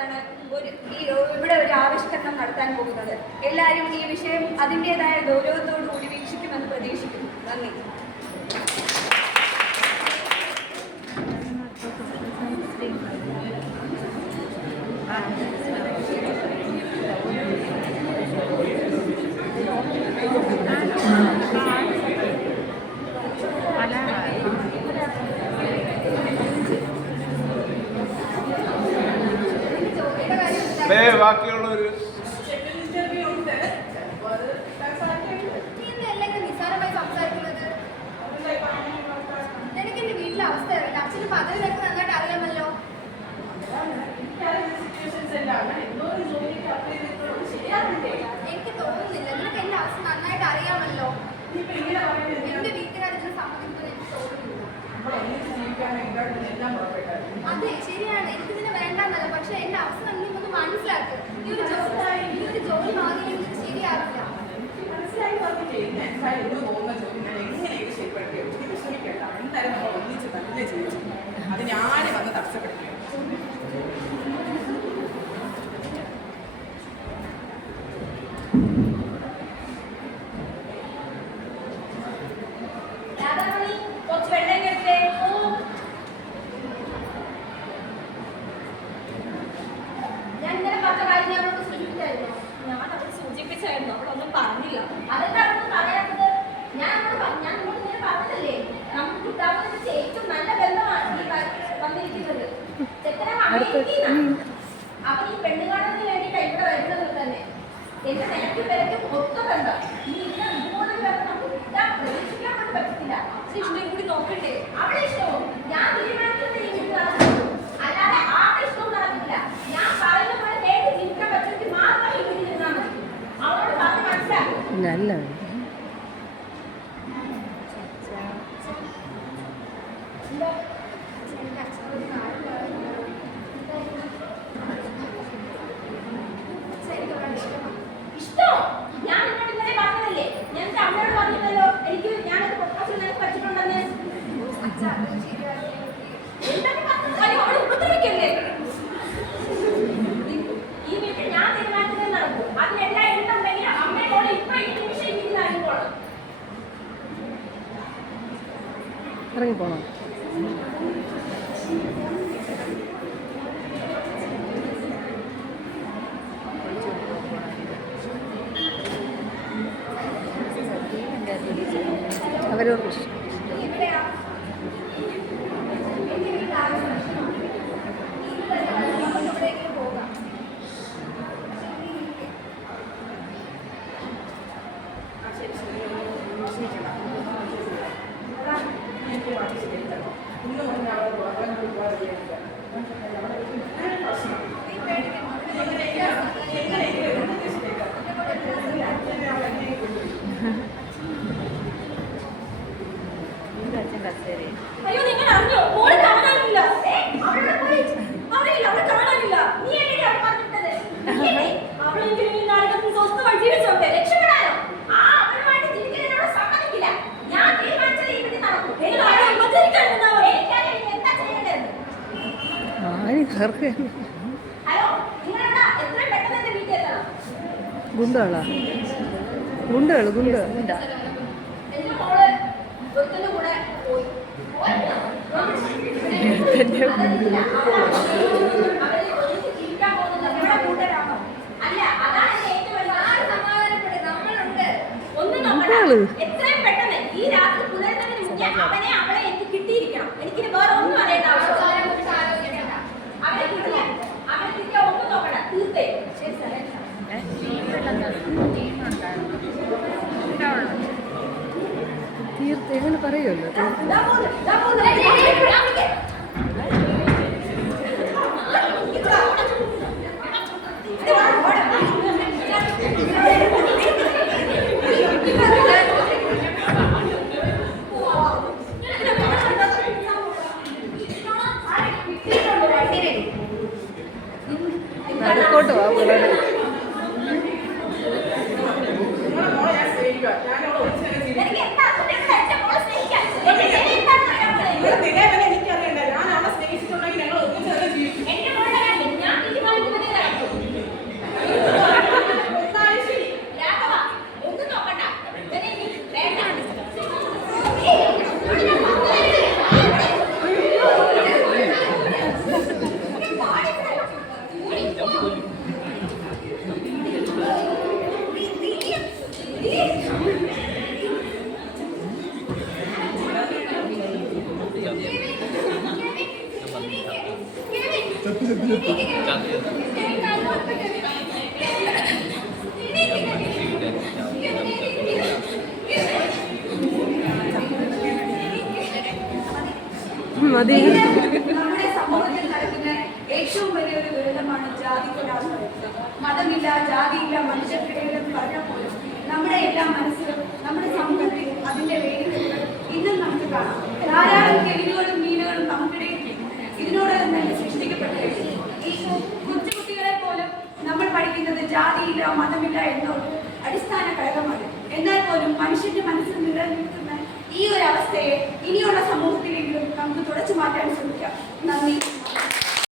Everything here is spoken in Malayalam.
വെച്ചാണ് ഇവിടെ ഒരു ആവിഷ്കരണം നടത്താൻ പോകുന്നത്. എല്ലാവരും ഈ വിഷയം അതിൻ്റെതായ ഗൗരവത്തോടു കൂടി വീക്ഷിക്കുമെന്ന് പ്രതീക്ഷിക്കുന്നു. നന്ദി. ബാക്കിയുള്ളവര് നിസ്സാരമായി സംസാരിക്കുന്നത് എനിക്ക് എന്റെ വീട്ടിലെ അവസ്ഥ അച്ഛന് പദവി വെക്ക് നന്നായിട്ട് അറിയാമല്ലോ. എനിക്ക് തോന്നുന്നില്ല. നിനക്ക് എന്റെ അവസ്ഥ നന്നായിട്ട് അറിയാമല്ലോ. എന്റെ വീട്ടുകാരെല്ലാം സമ്മതിക്കുന്നത് എനിക്ക് തോന്നുന്നില്ല. അതെ ശരിയാണ്, എനിക്ക് ഇതിനെ വേണ്ടെന്നല്ല. പക്ഷെ എന്റെ അവസ്ഥ നീ ഒന്ന് മനസ്സിലാക്ക്. ഈ ഒരു ജോലി വാങ്ങിയെങ്കിൽ ശരിയാവില്ല. അതിന് ആരെ വന്ന് തടസ്സപ്പെടുത്തില്ല. സൂചിപ്പിച്ചായിരുന്നു, അവളൊന്നും പറഞ്ഞില്ല. അതെന്താ പറയാത്തത്? ഞാൻ പറഞ്ഞതല്ലേ, നമുക്ക് കിട്ടാവുന്ന ഏറ്റവും നല്ല ബന്ധമാണ് ഈ വന്നിരിക്കുന്നത്. അവൻ ഈ പെണ്ണുകാണലിന് വേണ്ടിയിട്ടാണ് ഇവിടെ വരുന്നത് തന്നെ. എന്റെ നിലയ്ക്ക് വിലയ്ക്കും ഒത്ത ബന്ധം. ഈ ഇതുപോലെ നമുക്ക് പ്രതീക്ഷിക്കാൻ പോലും പറ്റത്തില്ല. ഇഷ്ടം കൂടി നോക്കണ്ടേ? അവളെ ഇഷ്ടവും ഞാൻ തീരുമാനിക്കുന്നത് ഈ വീട്ടിൽ നടക്കുന്നു, അല്ലാതെ ആരുടെ ഇഷ്ടവും നടക്കില്ല. ഞാൻ പറയുന്ന പോലെ നേരിട്ട് ജീവിക്കാൻ പറ്റുമെങ്കിൽ മാത്രം ഈ വീട്ടിൽ നിന്നാൽ മതി. അവളോട് പറഞ്ഞ് മനസ്സിലാക്കും. ഇറങ്ങിപ്പോണം. അവരോട് അയ്യോ, നിങ്ങൾ അറിഞ്ഞോ? മോളെ കാണാനില്ല. അവളെ കാണാനില്ല. നീ എന്നെ അവിടെ പറഞ്ഞിട്ടത്? അവളെങ്കിലും ഈ നാടകത്തിൽ സ്വസ്ഥമായി ജീവിച്ചോട്ടെ, രക്ഷപ്പെടാനോ? ആ അവളുമായിട്ട് ജീവിക്കാൻ എന്നോട് സമ്മതിക്കില്ല. ഞാൻ തീരുമാനിച്ചത് ഇവിടെ നടക്കും. ഹലോ, നിങ്ങളെന്താ എത്രയും പെട്ടെന്ന് എന്റെ വീട്ടിൽ എത്തണം. ഗുണ്ടകളാ? ഗുണ്ടകള് ഗുണ്ട എന്റെ മോള് ഒരുത്തന്റെ കൂടെ പോയി. എത്രയും പെട്ടെന്ന് ഈ രാത്രി പുലരുന്നതിന് മുന്നേ അവനെ അവളെ എനിക്ക് കിട്ടിയിരിക്കണം. എനിക്കിന് വേറെ ഒന്നും അറിയേണ്ട ആവശ്യമില്ല. അവനെ കിട്ടില്ല, അവനെ കിട്ടിയ ഒന്നും നോക്കണ്ട, തീർത്തേ. തീർത്ത് എങ്ങനെ പറയുമല്ലോ. നടക്കോട്ട് വാ പിള്ളേരെ. എനിക്കറിയണ്ട, ഞാൻ അവളെ സ്നേഹിച്ചിട്ടുണ്ടെങ്കിൽ ഞങ്ങൾ ഒന്നിച്ച് തന്നെ ജീവിക്കും. മതി. നമ്മുടെ സമൂഹത്തിൽ നടക്കുന്ന ഏറ്റവും വലിയൊരു ദുരിതമാണ് ജാതിക്കൊലാന്ന് പറയുന്നത്. മതമില്ല, ജാതിയില്ല, മനുഷ്യർക്കിടയിലെന്ന് പറഞ്ഞാൽ പോലും നമ്മുടെ എല്ലാ മനസ്സിലും നമ്മുടെ സമൂഹത്തിൽ അതിന്റെ വേദികൾ ഇന്നും നമുക്ക് കാണാം. ധാരാളം കെവിനുകളും മീനുകളും നമുക്കിടയിൽ ഇതിനോടകം തന്നെ സൃഷ്ടിക്കപ്പെട്ടു കഴിഞ്ഞു. ഈ കൊച്ചുകുട്ടികളെ പോലും നമ്മൾ പഠിക്കുന്നത് ജാതിയില്ല, മതമില്ല എന്നൊരു അടിസ്ഥാന ഘടകമാണ്. എന്നാൽ പോലും മനുഷ്യന്റെ മനസ്സിൽ നിലനിൽക്കുന്ന ഈ ഒരു അവസ്ഥയെ ഇനിയുള്ള